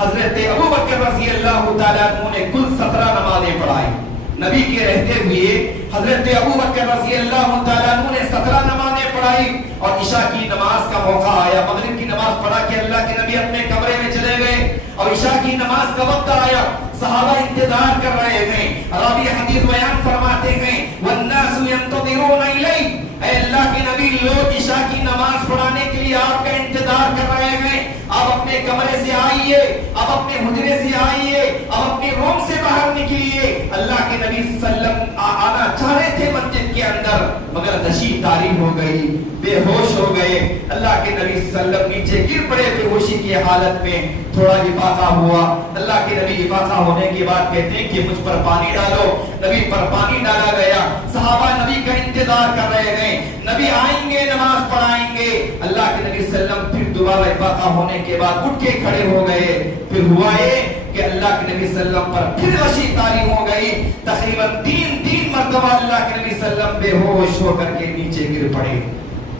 حضرت ابوبکر رضی اللہ تعالیٰ عنہ نے کل 17 نمازیں پڑھائی. نبی کے رہتے ہوئے حضرت ابوبکر رضی اللہ تعالیٰ عنہ نے 17 نمازیں پڑھائی. اور عشاء کی نماز کا موقع آیا, مغرب کی نماز پڑھا کے اللہ کے نبی اپنے کمرے میں چلے گئے. اور عشاء کی نماز کا وقت آیا, صحابہ انتظار کر رہے ہیں. راوی حدیث بیان فرماتے ہیں والناس ينتظرون الیہ, اے اللہ کے نبی لوگ عشاء کی نماز پڑھانے کے لیے آپ کا انتظار کر رہے ہیں. آپ اپنے کمرے سے آئیے, آپ اپنے حجرے سے آئیے, آپ اپنے روم سے باہر نکلیے. اللہ کے نبی صلی اللہ علیہ وسلم آنا چاہ رہے تھے مسجد کے اندر, مگر نشیب طاری ہو گئی, بے ہوش ہو گئے. اللہ کے نبی صلی اللہ علیہ وسلم نیچے گر پڑے بے ہوشی کی حالت میں. تھوڑا افاقہ ہوا. اللہ کے نبی افاقہ ہونے کے بعد کہتے ہیں کہ مجھ پر پانی ڈالو. نبی پر پانی ڈالا گیا. صحابہ نبی کا انتظار کر رہے ہیں, نبی آئیں گے نماز پڑھائیں گے. اللہ کے نبی صلی اللہ علیہ وسلم پھر دوبارہ افاقہ ہونے کے بعد اٹھ کے کھڑے ہو گئے. پھر ہوا یہ کہ اللہ کے نبی صلی اللہ علیہ وسلم پر پھر غشی طاری ہو گئی. تقریباً تین مرتبہ اللہ کے نبی صلی اللہ علیہ وسلم بے ہوش ہو کر کے نیچے گر پڑے.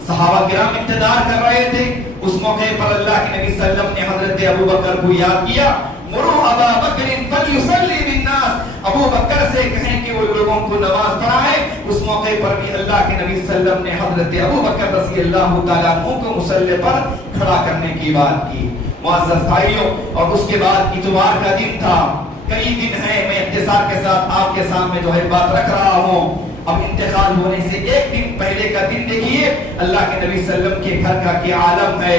صحابہ کرام انتظار کر رہے تھے. اس موقع پر اللہ کے نبی صلی اللہ علیہ وسلم نے حضرت ابوبکر کو یاد کیا, مروا ابا بکر فلیصلی بالناس, ابو بکر سے کہیں کہ وہ لوگوں کو نماز پڑھائے. اس موقع پر بھی اللہ کے نبی صلی اللہ علیہ وسلم نے حضرت ابوبکر رضی اللہ تعالیٰ عنہ کو مصلی پر کھڑا کرنے کی بات کی. معزز بھائیوں, اور اس کے بعد اتوار کا دن تھا. کئی دن ہیں, میں اختصار کے ساتھ آپ کے سامنے جو ہے بات رکھ رہا ہوں. اب انتقال ہونے سے ایک دن پہلے کا دن دیکھیے, اللہ کے نبی صلی اللہ علیہ وسلم کے گھر کا کیا عالم ہے.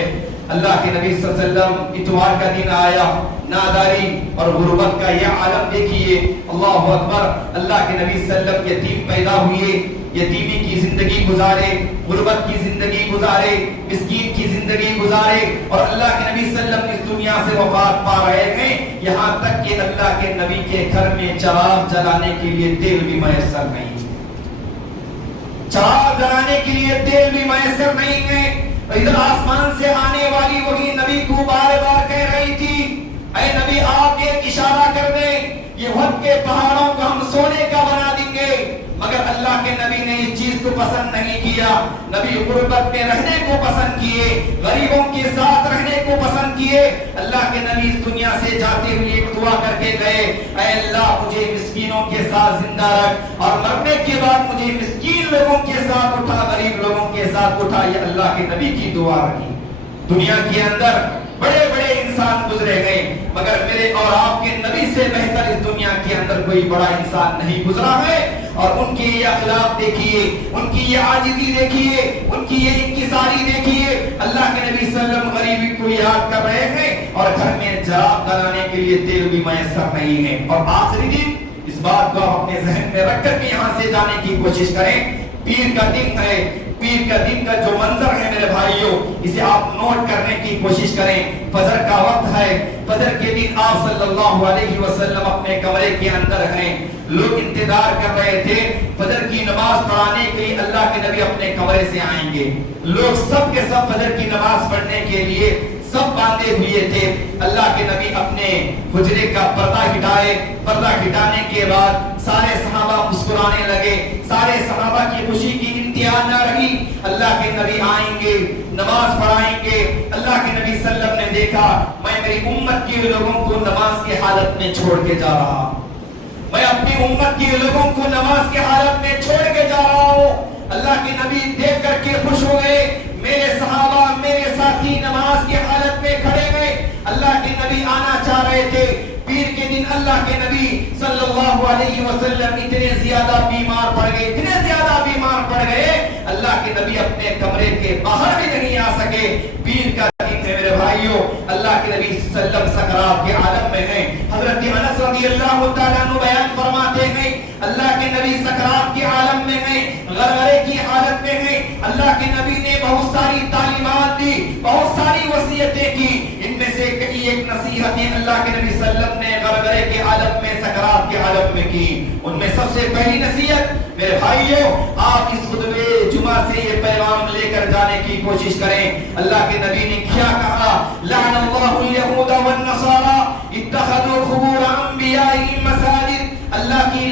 اللہ کے نبی صلی اللہ علیہ وسلم اتوار کا دن آیا, ناداری اور غربت کا یہ عالم دیکھیے. اللہ اکبر. اللہ کے نبی صلی اللہ علیہ وسلم یتیم پیدا ہوئے, یتیمی کی زندگی گزارے, غربت کی زندگی گزارے, مسکین کی زندگی گزارے, اور اللہ کے نبی صلی اللہ علیہ وسلم اس دنیا سے وفات پا رہے ہیں. یہاں تک کہ اللہ کے نبی کے گھر میں چراغ جلانے کے لیے تیل بھی میسر نہیں, چراغ جلانے کے لیے تیل بھی میسر نہیں ہے. ادھر آسمان سے آنے والی وہی نبی کو بار بار کہہ رہی تھی, اے نبی آپ ایک اشارہ کر دیں, یہ احد کے پہاڑوں کو ہم سونے کا بنا دیں گے. مگر اللہ کے نبی نے اس چیز کو پسند نہیں کیا. نبی غربت میں رہنے کو پسند کیے, غریبوں کے ساتھ رہنے کو پسند کیے. اللہ کے نبی اس دنیا سے جاتے ہوئے ایک دعا کر کے گئے, اے اللہ مجھے مسکینوں کے ساتھ زندہ رکھ, اور مرنے کے بعد مجھے مسکین لوگوں کے ساتھ اٹھا, غریب لوگوں کے ساتھ اٹھا. یہ اللہ کے نبی کی دعا رکھی. دنیا کے اندر بڑے بڑے انسان گزرے گئے, مگر میرے اور آپ کے نبی سے بہتر اس دنیا کے اندر کوئی بڑا انسان نہیں گزرا ہے. اور ان کی یہ اخلاق دیکھیے, ان کی یہ عاجزی دیکھیے, ان کی یہ انکساری دیکھیے. اللہ کے نبی صلی اللہ علیہ وسلم غریبی کو یاد کر رہے ہیں, اور گھر میں چراغ جلانے کے لیے تیل بھی میسر نہیں ہے. اور آخری دن, اس بات کو آپ اپنے ذہن میں رکھ کر کے یہاں سے جانے کی کوشش کریں. پیر کا دن ہے, پیر کا دن کا جو منظر ہے میرے بھائیوں, اسے آپ نوٹ کرنے کی کوشش کریں. فجر کا وقت ہے, فجر کے دن آپ صلی اللہ علیہ وسلم اپنے کمرے کے اندر ہیں. لوگ انتظار کر رہے تھے فجر کی نماز پڑھانے کے لیے. اللہ کے نبی اپنے کمرے سے آئیں گے. لوگ سب کے سب فجر کی نماز پڑھنے کے لیے سب باندھے ہوئے تھے. اللہ کے نبی اپنے حجرے کا پردہ ہٹائے. پردہ ہٹانے کے بعد سارے صحابہ مسکرانے لگے. سارے صحابہ کی خوشی کی انتہا نہ رہی. اللہ کے نبی آئیں گے, نماز پڑھائیں گے. اللہ کے نبی صلی اللہ علیہ وسلم نے دیکھا, میں میری امت کے لوگوں کو نماز کی حالت میں چھوڑ کے جا رہا ہوں. میں اپنی امت کے لوگوں کو نماز کی حالت میں چھوڑ کے جا رہا ہوں. اللہ کے نبی دیکھ کر کے خوش ہو گئے. میرے صحابہ, میرے ساتھی نماز کی حالت میں کھڑے گئے. اللہ کے نبی آنا چاہ رہے تھے. پیر کے دن اللہ کے نبی صلی اللہ علیہ وسلم اتنے زیادہ بیمار پڑ گئے, اتنے زیادہ بیمار پڑ گئے, اللہ کے نبی اپنے کمرے کے باہر بھی نہیں آ سکے. پیر کا دن ہے میرے بھائیوں. اللہ کے نبی صلی اللہ علیہ وسلم سکرات کے عالم میں ہیں. حضرت انس رضی اللہ تعالیٰ عنہ بیان فرماتے ہیں, اللہ کے نبی سکرات کے عالم میں ہیں, غرغرے کی حالت میں ہیں. اللہ کے نبی نے بہت ساری تعلیمات دی, بہت ساری وصیتیں کی. ان میں سے کئی ایک نصیحتیں اللہ کے نبی صلی اللہ علیہ وسلم نے غرغرے کے عالم میں, سکرات کے عالم میں کی. ان میں سب سے پہلی نصیحت میرے بھائیوں, آپ اس خطبے جمعہ سے یہ پیغام لے کر جانے کی کوشش کریں. اللہ کے نبی نے کیا کہا, لعن اللہ الیہود والنصارى اتخذوا قبور انبیائهم مساجد. اللہ کی